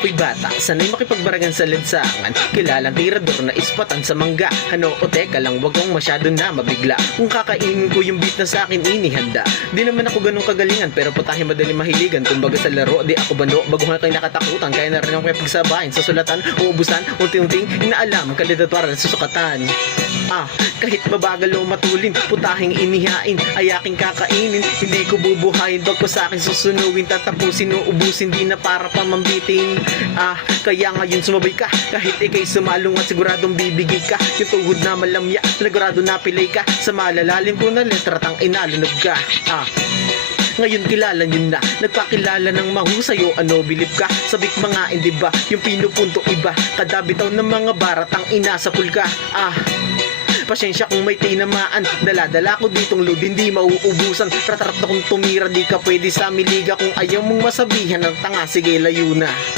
Ako'y bata, sanay makipagbaragan sa lansangan. Kilalang tirador na ispatan sa mangga. Ano o teka lang, wag kong masyado na mabigla. Kung kakainin ko yung beat na sa akin inihanda. Di naman ako ganun kagalingan, pero putahe madali mahiligan. Kumbaga sa laro, di ako bano. Baguhan ko'y nakatakutan, kaya na rin ako pagsabahin. Sa sulatan, uubusan, unti-unting inaalam, kalidatuaran sa sukatan. Kahit mabagal o matulin, putahing inihain, ay aking kakainin. Hindi ko bubuhayin, bag ko sa akin susunugin. Tatapusin o ubusin, di na para pamambitin. Kaya ngayon sumabay ka, kahit ikay sumalong at siguradong bibigay ka. Yung tuhod na malamya, sigurado na pilay ka. Sa malalalim ko na letra tang inalunod ka. Ngayon kilala nyo na, nagpakilala ng mahusay o ano, bilib ka. Sabik mga hindi ba, yung pinupunto iba. Kadabitaw ng mga baratang inasapul ka. Pasensya kung may tinamaan, dala-dala ko ditong load, hindi mauubusan. Ratrat na kung tumira, di ka pwede sa miliga. Kung ayaw mong masabihan ng tanga, sige layo na.